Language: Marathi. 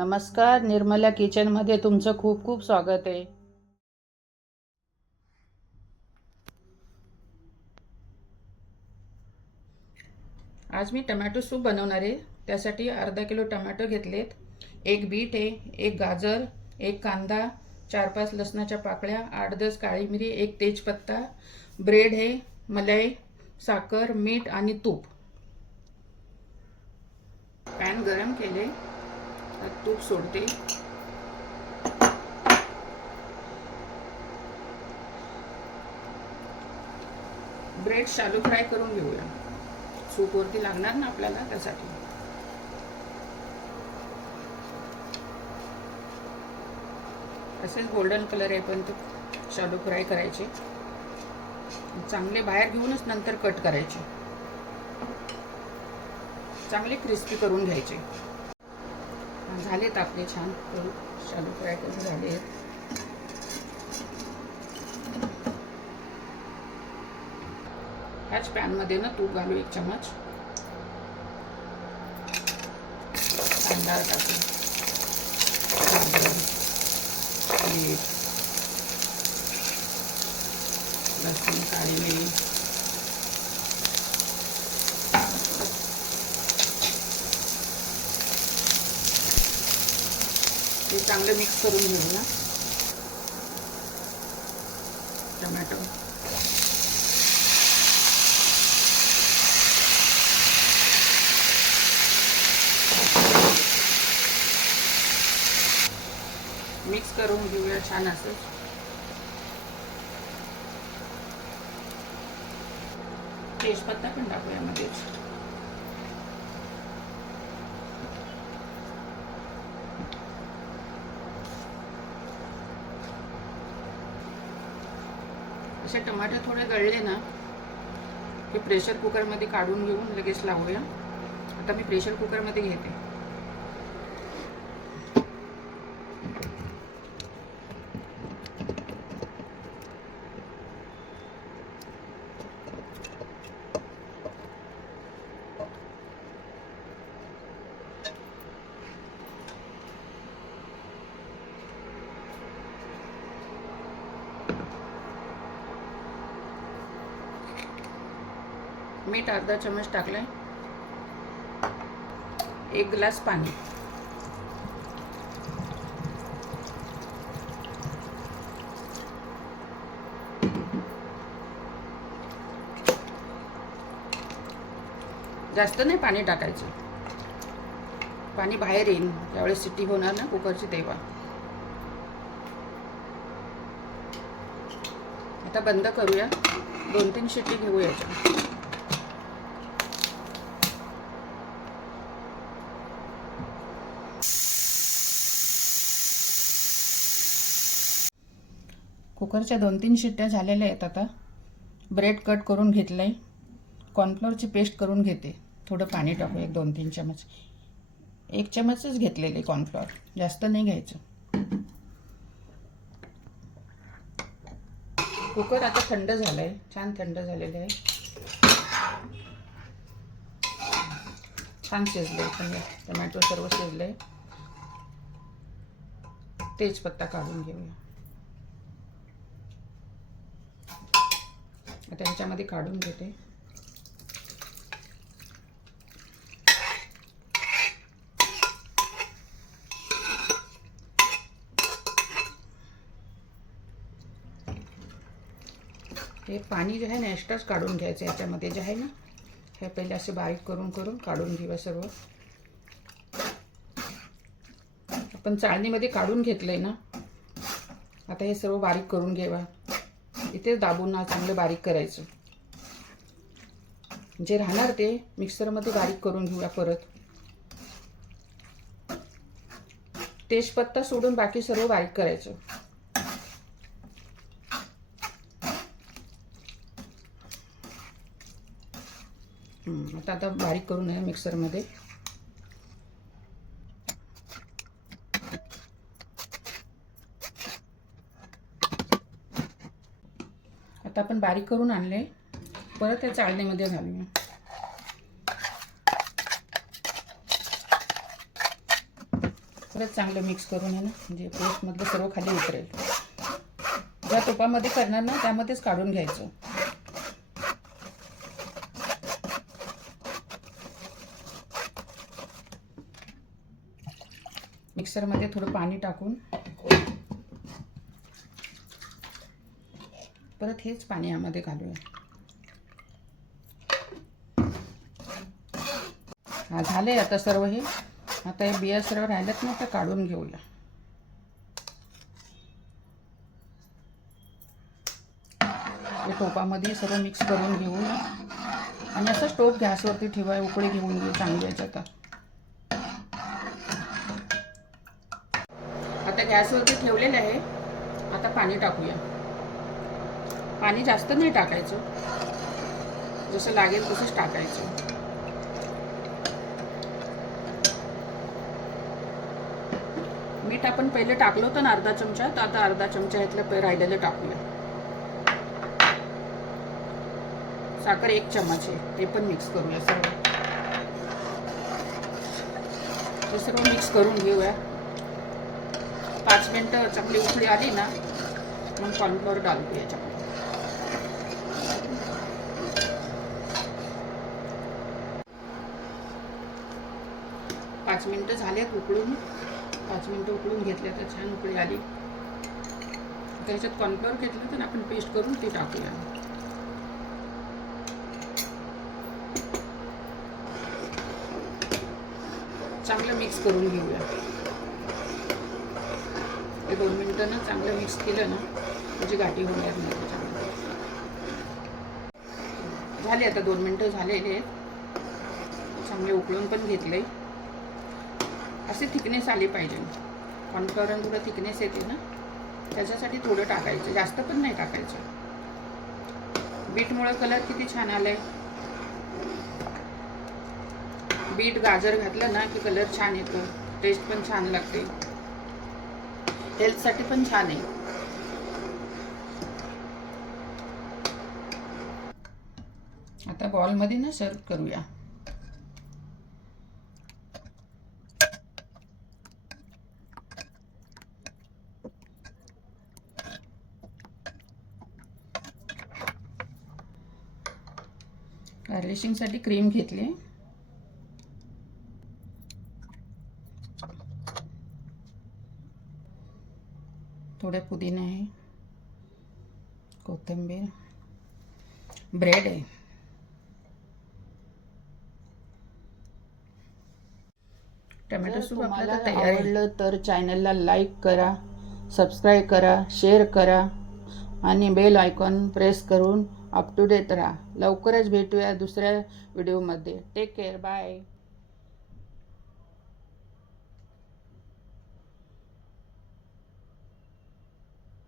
नमस्कार, निर्मला किचनमध्ये तुमचं खूप खूप स्वागत आहे. आज मी टमॅटो सूप बनवणार आहे. त्यासाठी अर्धा किलो टमॅटो घेतलेत, एक बीट आहे, एक गाजर, एक कांदा, 4-5 लसणाच्या पाकळ्या, 8-10 काळी मिरी, एक तेजपत्ता, ब्रेड आहे, मलाई, साखर, मीठ आणि तूप. पॅन गरम केले, तूप सोडते. ब्रेड शालो फ्राय करून घेऊया. सूपवरती लागणार ना आपल्याला, त्यासाठी. असेच गोल्डन कलर आहे पण ते शालो फ्राय करायचे. चांगले बाहेर घेऊनच नंतर कट करायचे. चांगले क्रिस्पी करून घ्यायचे. झालेत आपले छान शालो फ्राय करून झाले. ह्याच पॅनमध्ये ना तूप घालू, 1 चमच. कांदा टाकू, मीठ, लसूण, काळी मिरी, हे चांगलं मिक्स करून घेऊया. टोमॅटो, मिक्स करून घेऊया छान असं. तेजपत्ता पण टाकूया यामध्येच. असे टमाटे थोडे गळले ना की प्रेशर कुकरमध्ये काढून घेऊन लगेच लावूया. आता मी प्रेशर कुकरमध्ये घेते. मीठ अर्धा चमच टाकलंय. 1 ग्लास पाणी. जास्त नाही पाणी टाकायचं, पाणी बाहेर येईल त्यावेळेस शिट्टी होणार ना कुकरची तेव्हा. आता बंद करूया, 2-3 शिट्टी घेऊ याच्या. कुकरच्या 2-3 शिट्ट्या झालेल्या आहेत. आता ब्रेड कट करून घेतलंय. कॉर्नफ्लोअरची पेस्ट करून घेते. थोडं पाणी टाकू, 1-2-3 चमच. 1 चमचच घेतलेले कॉर्नफ्लोअर, जास्त नाही घ्यायचं. कुकर आता थंड झालंय, छान थंड झालेलं आहे. छान शिजलंय, पण टोमॅटो सर्व शिजलंय. तेजपत्ता काढून घेऊया. आता ह्याच्यामध्ये काढून घेते. हे पाणी जे आहे ना एक्स्ट्राच काढून घ्यायचं. याच्यामध्ये जे आहे ना हे पहिले असे बारीक करून करून काढून घेऊया सर्व. आपण चाळणीमध्ये काढून घेतलंय ना. आता हे सर्व बारीक करून घ्यावा. इथेच दाबून ना चांगलं बारीक करायचं. जे राहणार ते मिक्सरमध्ये बारीक करून घेऊया परत. तेजपत्ता सोडून बाकी सर्व बारीक करायचं. आता बारीक करून आहे मिक्सरमध्ये. आता आपण बारीक करून आणले, परत त्या चाळणीमध्ये घालूया. परत चांगलं मिक्स करून आहे ना, म्हणजे पेस्टमधलं सर्व खाली उतरेल. ज्या तुपामध्ये करणार ना त्यामध्येच काढून घ्यायचं. मिक्सरमध्ये थोडं पाणी टाकून परत हेच पाणी यामध्ये घालूया. हा झाले आता सर्व. हे आता हे बिया सर्व राहिल्यात ना, तर काढून घेऊया. हे टोपामध्ये सर्व मिक्स करून घेऊया आणि असं टोप गॅसवरती ठेवाय, उकळी घेऊन घेऊ चांगली याच्यात. आता गॅसवरती ठेवलेलं आहे. आता पाणी टाकूया. पाणी जास्त नाही टाकायचं, जसं लागेल तसंच टाकायचं. मीठ आपण पहिले टाकलं होतं ना अर्धा चमचा, तर आता अर्धा चमचा यातलं राहिलेलं टाकूया. साखर 1 चम्मच आहे, ते पण मिक्स करूया सर्व. हे सर्व मिक्स करून घेऊया. 5 मिनटं चांगली उकळी आली ना, मग कॉर्नफ्लोअर डालू याच्यामध्ये. 5 मिनटं झालेत उकळून. 5 मिनटं उकळून घेतल्या तर छान उकळी आली. त्याच्यात कॉर्नफ्लोअर घेतलं तर आपण पेस्ट करून ती टाकूया. चांगलं मिक्स करून घेऊया. 2 मिनटं ना चांगलं मिक्स केलं ना, म्हणजे गाठी होणार नाही त्याच्यामध्ये. झाले आता 2 मिनटं झालेले आहेत. चांगले उकळून पण घेतले. असे थिकनेस आली पाहिजे. कॉर्नफ्लोअर थोडं थिकनेस येते ना, त्याच्यासाठी थोडं टाकायचं, जास्त पण नाही टाकायचं. बीटमुळे कलर किती छान आलाय. बीट गाजर घातलं ना की कलर छान येतो, टेस्ट पण छान लागते, हेल्थसाठी पण छान आहे. आता बॉलमध्ये ना सर्व करूया. गार्निशिंगसाठी क्रीम घेतली. थोडे पुदिना आहे, कोथिंबीर, ब्रेड आहे. टोमॅटो सूप आपल्याला तयार आवडलं तर चॅनलला लाईक करा, सबस्क्राईब करा, शेअर करा आणि बेल आयकॉन प्रेस करून अप टू डेट राहा. लवकरच भेटूया दुसऱ्या व्हिडिओमध्ये. Take care. बाय.